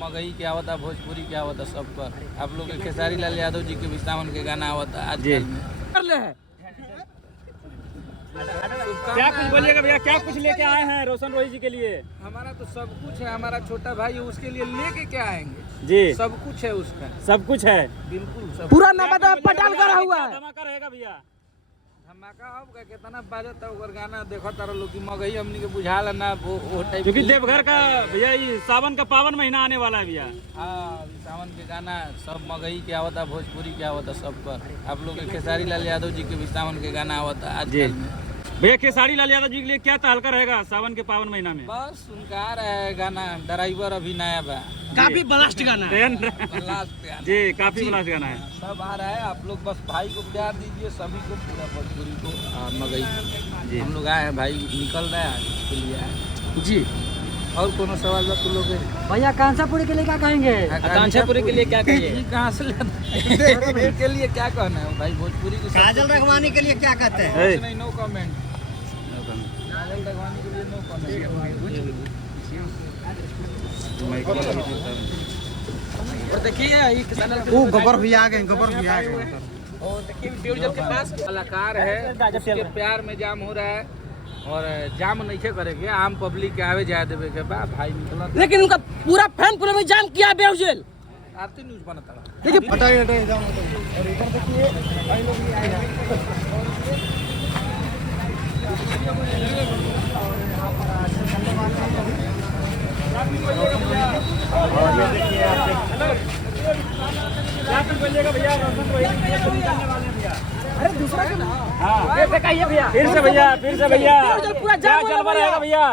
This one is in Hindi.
मगही क्या होता, भोजपुरी क्या होता, सब पर आप लोग के खेसारी लाल यादव जी के भी सावन के गाना होता आजकल में। क्या कुछ बोलिएगा भैया, क्या कुछ लेके आए हैं रोशन रोही जी के लिए? हमारा तो सब कुछ है, हमारा छोटा भाई है, उसके लिए लेके क्या आएंगे जी, सब कुछ है उसका, सब कुछ है, बिल्कुल सब पूरा नमक पटाल करा हुआ है। धमाका रहेगा भैया। धमाका अब का कितना बाजता ओकर गाना देखो तारा लोग की मगही हमनी के बुझाला ना वो टाइप। क्योंकि देवघर का भैया ये सावन का पावन महीना आने वाला है भैया। हाँ अभी सावन के गाना सब मगही क्या होता, भोजपुरी क्या होता, सब पर आप लोग के खेसारी लाल यादव जी के भी सावन के गाना होता आजकल में। भैया खेसारी लाल यादव जी के लिए क्या तहलका रहेगा सावन के पावन महीना में? बस उनका आ रहा है गाना ड्राइवर अभी नया बा, काफी ब्लास्ट गाना है। लास्ट गाना जी काफी ब्लास्ट गाना है। सब आ रहा है। आप लोग बस भाई को प्यार दीजिए, सभी को, पूरा भोजपुरी को और मगही जी। हम लोग आए हैं, भाई निकल रहा है इसके लिए आए जी। और कोनो सवाल बा तुम लोग भैया कांसापुरी के लिए क्या कहेंगे? कांचापुरी के लिए क्या कहिए? कहाँ से लेते के लिए क्या कहना है भाई, भोजपुरी को काजल रखवानी के लिए क्या कहते हैं? कुछ नहीं, नो कमेंट। काजल रखवानी के लिए नो कमेंट। और देखिए वो गोबर भी आ गए, गोबर भी आ गए। और देखिए वीडियो के पास कलाकार है, उसके प्यार में जाम हो रहा है और जाम नहीं करेंगे, आम पब्लिक के आवे जाए देवे के बा भाई निकला। लेकिन उनका पूरा फैन पूरा में जाम किया बेहुजेल। आरती न्यूज़ बनता है। देखिए हटाइए जाम। और इधर देखिए भाई लोग भी आए हैं। भैया रोशन रोही जी के लिए निकलने वाले हैं भैया। अरे दूसरा का ना। हाँ फिर से कहिए भैया, फिर से भैया, फिर से भैया, पूरा क्या जाम जलवा रहेगा भैया?